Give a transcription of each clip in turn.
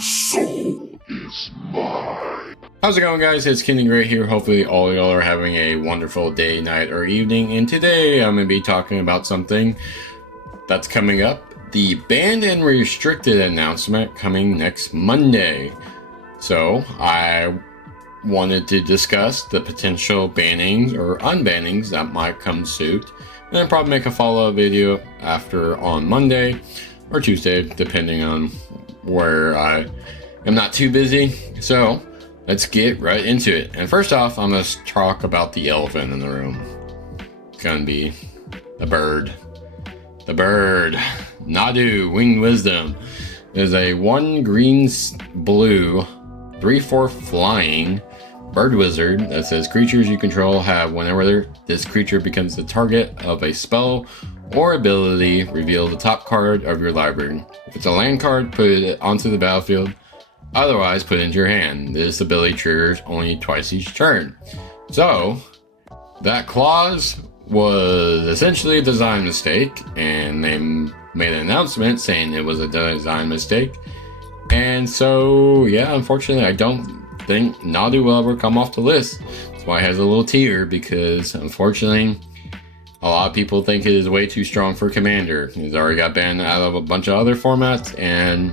soul is mine. How's it going, guys? It's KingTheGreat here. Hopefully all y'all are having a wonderful day, night, or evening. And today I'm going to be talking about something that's coming up. The banned and restricted announcement coming next Monday. So I wanted to discuss the potential bannings or unbannings that might come suit. And I'll probably make a follow-up video after on Monday or Tuesday, depending on where I am not too busy. So let's get right into it. And first off, I'm going to talk about the elephant in the room. It's going to be the bird. The bird. Nadu, Winged Wisdom. Is a 1 green blue 3/4 flying bird wizard that says creatures you control have whenever this creature becomes the target of a spell or ability, reveal the top card of your library. If it's a land card, put it onto the battlefield. Otherwise, put it into your hand. This ability triggers only twice each turn. So, that clause was essentially a design mistake, and they made an announcement saying it was a design mistake. And so, yeah, unfortunately, I don't think Nadu will ever come off the list. That's why it has a little tier, because unfortunately, a lot of people think it is way too strong for Commander. He's already got banned out of a bunch of other formats, and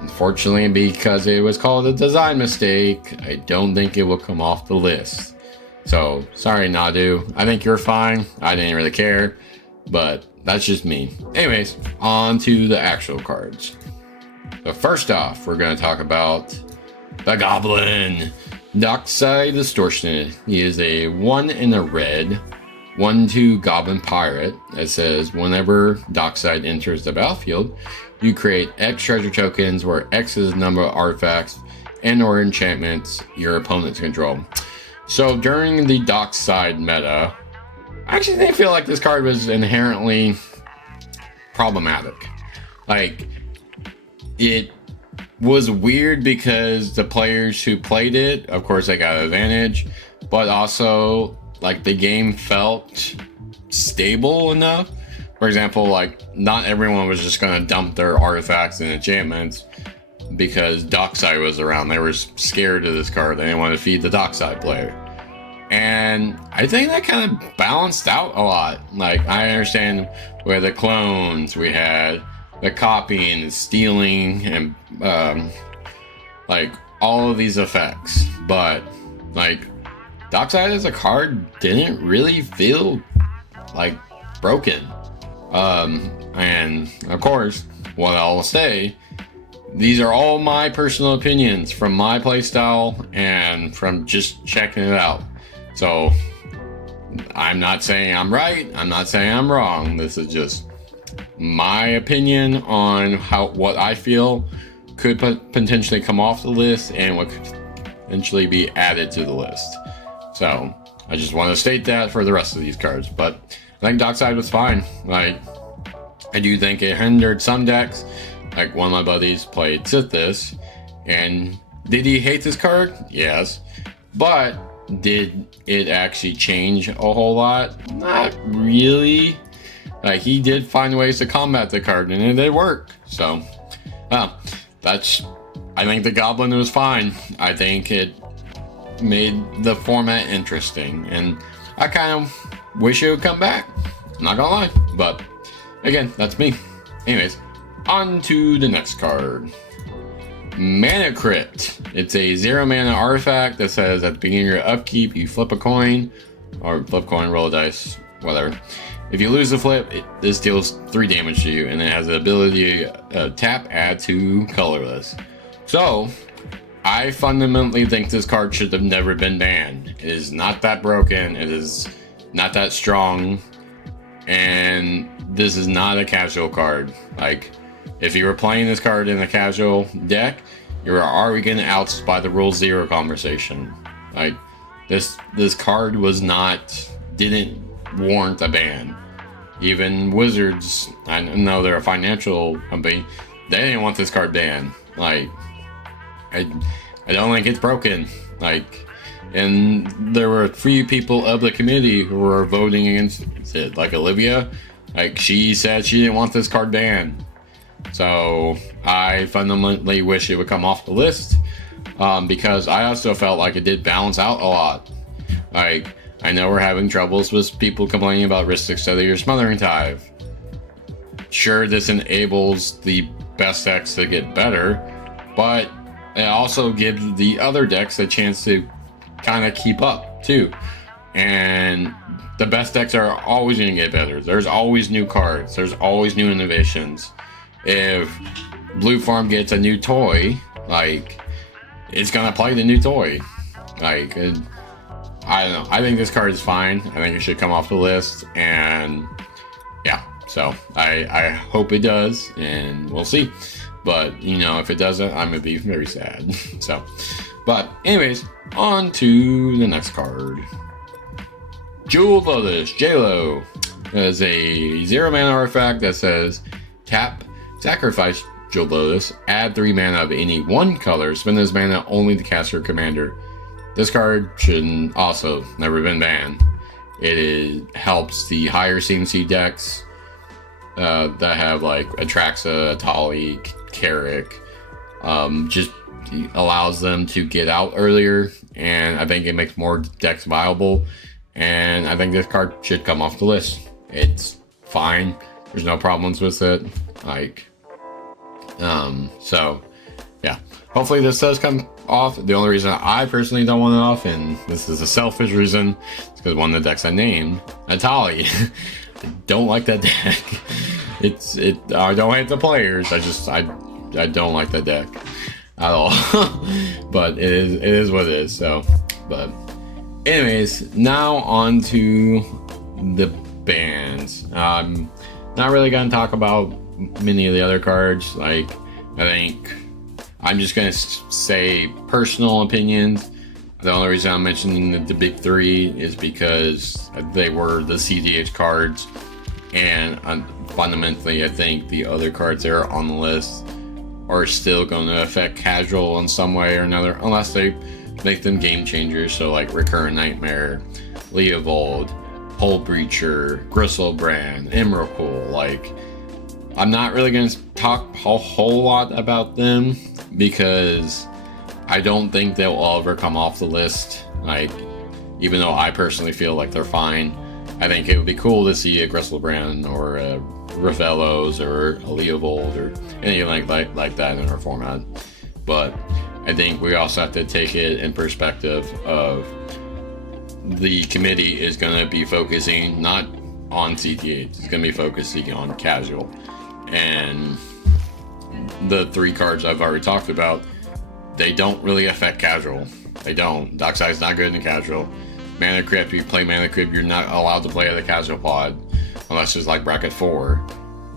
unfortunately, because it was called a design mistake, I don't think it will come off the list. So, sorry Nadu. I think you're fine. I didn't really care, but that's just me. Anyways, on to the actual cards. So first off, we're going to talk about the Goblin. Dockside Extortionist. He is a 1 in a red, 1/2 Goblin Pirate that says whenever Dockside enters the battlefield, you create X treasure tokens where X is the number of artifacts and or enchantments your opponents control. So during the Dockside meta, actually I feel like this card was inherently problematic. Like, it was weird because the players who played it, of course, they got an advantage, but also like the game felt stable enough. For example, like not everyone was just going to dump their artifacts and enchantments because Dockside was around. They were scared of this card. They didn't want to feed the Dockside player. And I think that kind of balanced out a lot. Like, I understand where the clones, we had the copying and stealing and like all of these effects, but like Dockside as a card didn't really feel like broken. And of course, what I'll say, these are all my personal opinions from my playstyle and from just checking it out. So I'm not saying I'm right, I'm not saying I'm wrong. This is just my opinion on what I feel could potentially come off the list and what could potentially be added to the list. So I just want to state that for the rest of these cards. But I think Dockside was fine. Like, I do think it hindered some decks. Like, one of my buddies played Sithis, and did he hate this card? Yes. But did it actually change a whole lot? Not really. Like, he did find ways to combat the card, and it did work. So, I think the Goblin was fine. I think it made the format interesting, and I kind of wish it would come back. I'm not gonna lie, but again, that's me. Anyways, on to the next card. Mana Crypt. It's a 0 mana artifact that says at the beginning of your upkeep, you flip a coin, or flip coin, roll a dice, whatever. If you lose the flip, this deals 3 damage to you, and it has the ability to tap, add to colorless. So, I fundamentally think this card should have never been banned. It is not that broken, it is not that strong, and this is not a casual card. Like, if you were playing this card in a casual deck, you were already getting outs by the rule 0 conversation. Like, this card didn't warrant a ban. Even Wizards, I know they're a financial company, they didn't want this card banned. Like, I don't think it's broken. Like, and there were a few people of the committee who were voting against it. Like Olivia, like, she said she didn't want this card banned. So I fundamentally wish it would come off the list, because I also felt like it did balance out a lot. Like, I know we're having troubles with people complaining about Rhystic Study or Smothering Tithe. Sure, this enables the best decks to get better, but it also gives the other decks a chance to kind of keep up too. And the best decks are always going to get better. There's always new cards. There's always new innovations. If Blue Farm gets a new toy, like, it's going to play the new toy. Like, I don't know. I think this card is fine. I think it should come off the list. And yeah, so I hope it does, and we'll see. But, you know, if it doesn't, I'm going to be very sad. So, but anyways, on to the next card. Jeweled Lotus, JLo. Is a 0-mana artifact that says tap, sacrifice Jeweled Lotus, add 3 mana of any one color, spend this mana only to cast your commander. This card should also never been banned. It helps the higher CMC decks that have like Atraxa, Atali, Carrick. Just allows them to get out earlier, and I think it makes more decks viable. And I think this card should come off the list. It's fine. There's no problems with it. Like, so yeah. Hopefully this does come off. The only reason I personally don't want it off, and this is a selfish reason, is because one of the decks I named, Atali. I don't like that deck. I don't hate the players. I don't like that deck at all. But it is what it is. So, but anyways, now on to the bans. Not really gonna talk about many of the other cards. Like, I think I'm just gonna say personal opinions. The only reason I'm mentioning the big three is because they were the CDH cards, and fundamentally, I think the other cards that are on the list are still going to affect casual in some way or another, unless they make them game changers. So like Recurrent Nightmare, Leovold, Hull Breacher, Gristlebrand, Emrakul. Like, I'm not really going to talk a whole lot about them because I don't think they'll ever come off the list. Like, even though I personally feel like they're fine, I think it would be cool to see a Gristlebrand or a Ravellos or a Leovold or anything like that in our format. But I think we also have to take it in perspective of the committee is going to be focusing not on CTH, it's going to be focusing on casual. And the 3 cards I've already talked about, they don't really affect casual. They don't. Dockside's not good in casual. Mana Crypt, you play Mana Crypt, you're not allowed to play at the casual pod unless it's like bracket 4.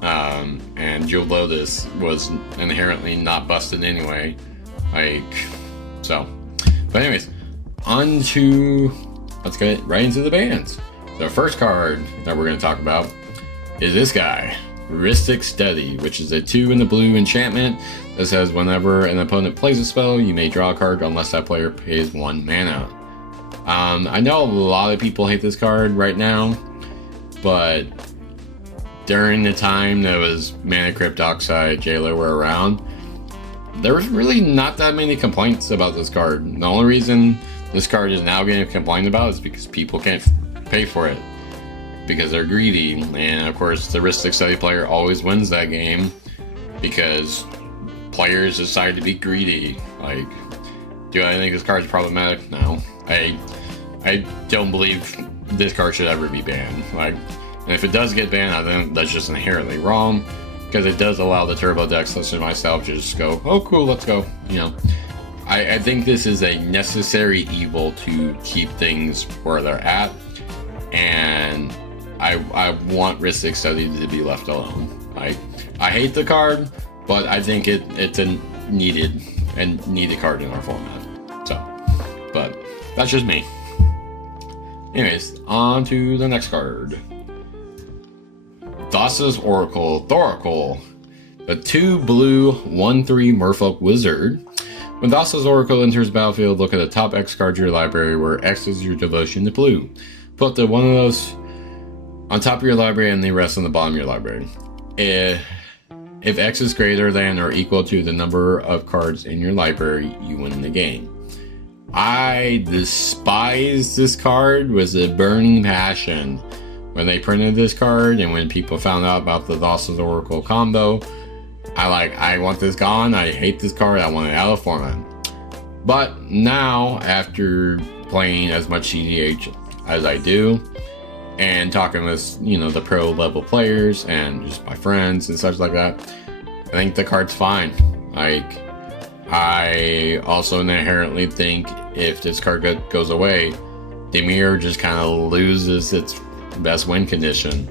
And Jeweled Lotus was inherently not busted anyway. Like, so. But anyways, let's get right into the bans. The first card that we're going to talk about is this guy, Rhystic Study, which is a 2 in the blue enchantment that says whenever an opponent plays a spell, you may draw a card unless that player pays 1 mana. I know a lot of people hate this card right now, but during the time that was Mana Crypt, Dockside, JLo were around, there was really not that many complaints about this card. The only reason this card is now getting complained about is because people can't pay for it because they're greedy. And of course, the Rhystic Study player always wins that game because players decide to be greedy. Like, do I think this card is problematic? No. I don't believe this card should ever be banned. Like, and if it does get banned, I think that's just inherently wrong because it does allow the turbo decks such as myself to just go, oh cool, let's go. You know, I think this is a necessary evil to keep things where they're at, and I want Rhystic Study to be left alone. I hate the card, but I think it's a needed card in our format. So, but that's just me. Anyways, on to the next card. Thassa's Oracle, Thoracle, a 2 blue 1/3 Merfolk Wizard. When Thassa's Oracle enters the battlefield, look at the top X card of your library, where X is your devotion to blue. Put the one of those on top of your library and the rest on the bottom of your library. If X is greater than or equal to the number of cards in your library, you win the game. I despise this card with a burning passion. When they printed this card and when people found out about the Thassa's Oracle combo, I want this gone. I hate this card. I want it out of format. But now, after playing as much CDH as I do, and talking with, the pro level players and just my friends and such like that, I think the card's fine. I also inherently think if this card goes away, Dimir just kind of loses its best win condition,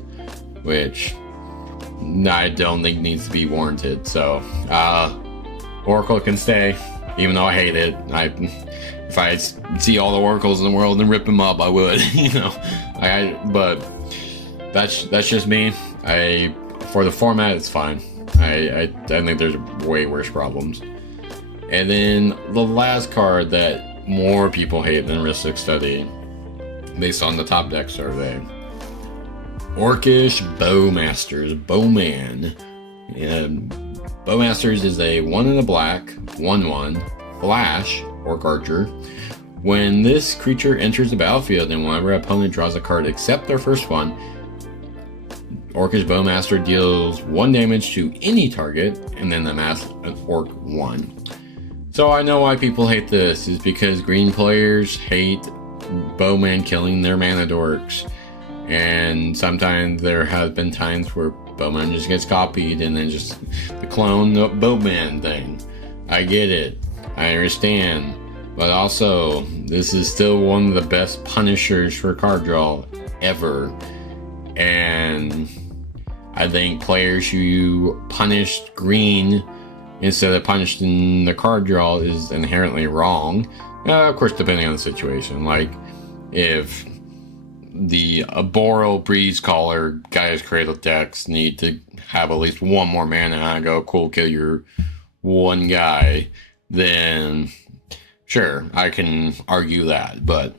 which I don't think needs to be warranted. So, Oracle can stay, even though I hate it. If I see all the Oracles in the world and rip them up, I would, but that's just me. For the format, it's fine. I think there's way worse problems. And then the last card that more people hate than Rhystic Study, based on the TopDeck survey, Orcish Bowmasters, Bowman. Bowmasters is a 1 and a black, 1/1, flash, Orc Archer. When this creature enters the battlefield and whenever an opponent draws a card except their first one, Orcish Bowmaster deals 1 damage to any target, and then the mass Orc 1. So I know why people hate this, is because green players hate Bowman killing their mana dorks. And sometimes there have been times where Bowman just gets copied and then just the clone Bowman thing. I get it. I understand. But also, this is still one of the best punishers for card draw ever. And I think players who punished green instead of punishing the card draw is inherently wrong. Of course, depending on the situation. Like, if the Boral Breeze Caller Gaia's Cradle decks need to have at least one more mana and I go, cool, kill your one guy, then sure, I can argue that. But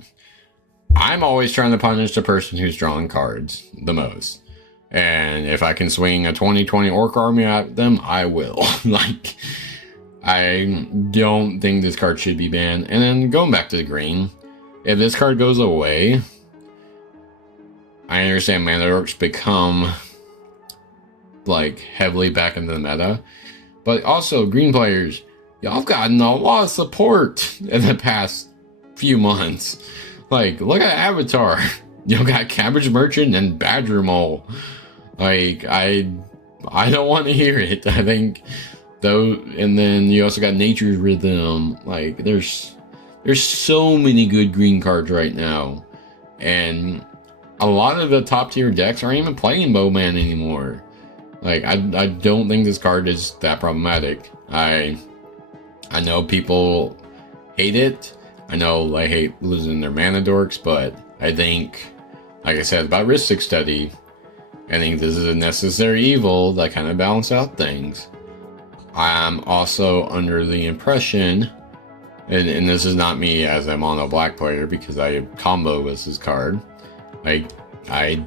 I'm always trying to punish the person who's drawing cards the most. And if I can swing a 2020 Orc army at them, I will. I don't think this card should be banned. And then going back to the green, if this card goes away, I understand mana dorks become heavily back into the meta. But also, green players, y'all have gotten a lot of support in the past few months. Look at Avatar. Y'all got Cabbage Merchant and Badger Mole. I don't want to hear it. I think though, and then you also got Nature's Rhythm. There's so many good green cards right now, and a lot of the top tier decks aren't even playing Bowman anymore. I don't think this card is that problematic. I know people hate it. I know I hate losing their mana dorks, but I think, like I said about Rhystic Study, I think this is a necessary evil that kind of balance out things. I'm also under the impression, and this is not me as a mono black player because I combo with this card. I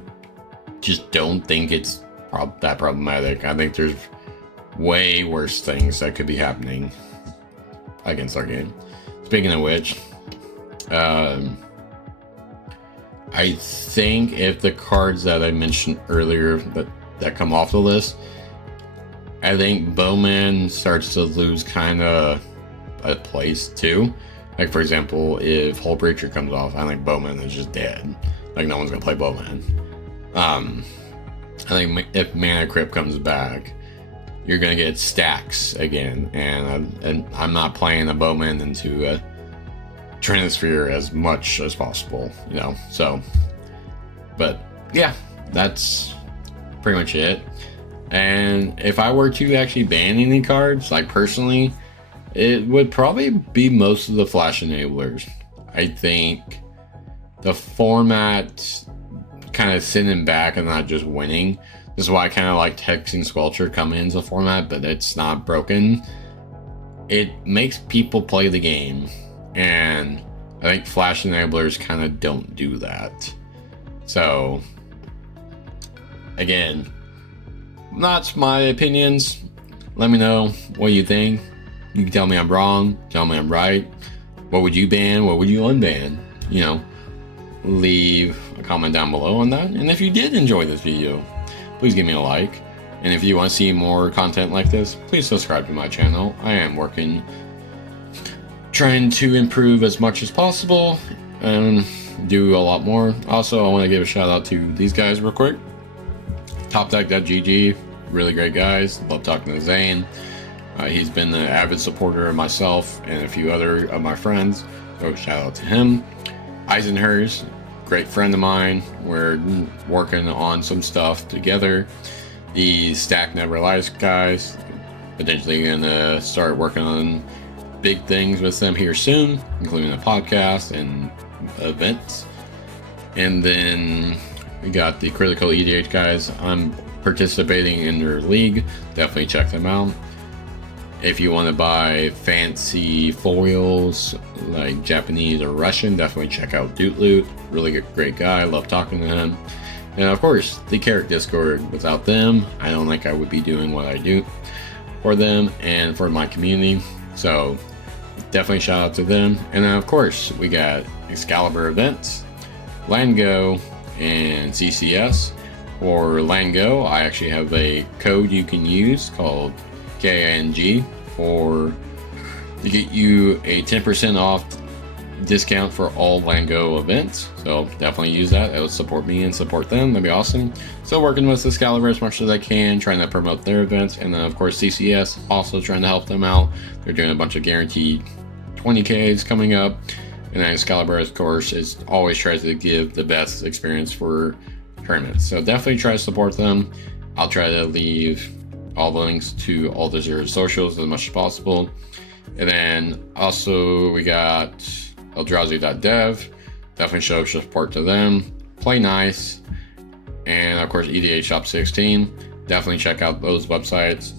just don't think it's that problematic. I think there's way worse things that could be happening against our game. Speaking of which, I think if the cards that I mentioned earlier that come off the list, I think Bowman starts to lose kind of a place too. For example, if Hull Breacher comes off, I think Bowman is just dead. No one's gonna play Bowman. I think if Mana Crypt comes back, you're gonna get stacks again, and I'm not playing a Bowman into a Trinisphere as much as possible, so. But yeah, that's pretty much it. And if I were to actually ban any cards, personally, it would probably be most of the flash enablers. I think the format kind of sitting back and not just winning. This is why I kind of like Hexing Squelcher coming into the format, but it's not broken. It makes people play the game, and I think flash enablers kind of don't do that. So again, that's my opinions. Let me know what you think. You can tell me I'm wrong, tell me I'm right. What would you ban? What would you unban? You know, leave a comment down below on that. And if you did enjoy this video, please give me a like. And if you want to see more content like this, please subscribe to my channel. I am trying to improve as much as possible and do a lot more. Also, I want to give a shout out to these guys real quick. TopDeck.gg, really great guys. Love talking to Zane. He's been an avid supporter of myself and a few other of my friends, so shout out to him. Eisenhurst, great friend of mine. We're working on some stuff together. The Stack Never Lies guys, potentially gonna start working on big things with them here soon, including a podcast and events. And then we got the Critical EDH guys. I'm participating in their league. Definitely check them out. If you want to buy fancy foils like Japanese or Russian, definitely check out Doot Loot. Really great guy. Love talking to him. And of course, the Carrot Discord. Without them, I don't think I would be doing what I do for them and for my community. So definitely shout out to them. And then of course, we got Excalibur Events, Landgo, and CCS. For Landgo, I actually have a code you can use called KNG to get you a 10% off discount for all Landgo events. So definitely use that. It would support me and support them. That'd be awesome. So working with Excalibur as much as I can, trying to promote their events. And then of course CCS, also trying to help them out. They're doing a bunch of guaranteed 20Ks coming up. And then Excalibur, of course, always tries to give the best experience for tournaments. So definitely try to support them. I'll try to leave all the links to all their socials as much as possible. And then also we got Eldrazi.Dev. Definitely show support to them. PlayNice. And of course EDH Shop 16. Definitely check out those websites.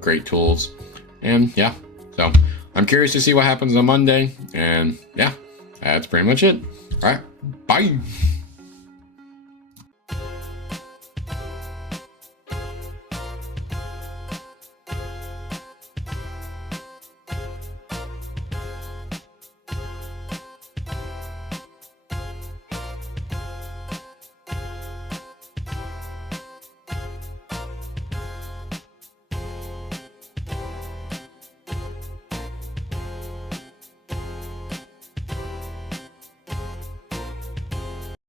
Great tools. And yeah, so I'm curious to see what happens on Monday. And yeah, that's pretty much it. All right, bye.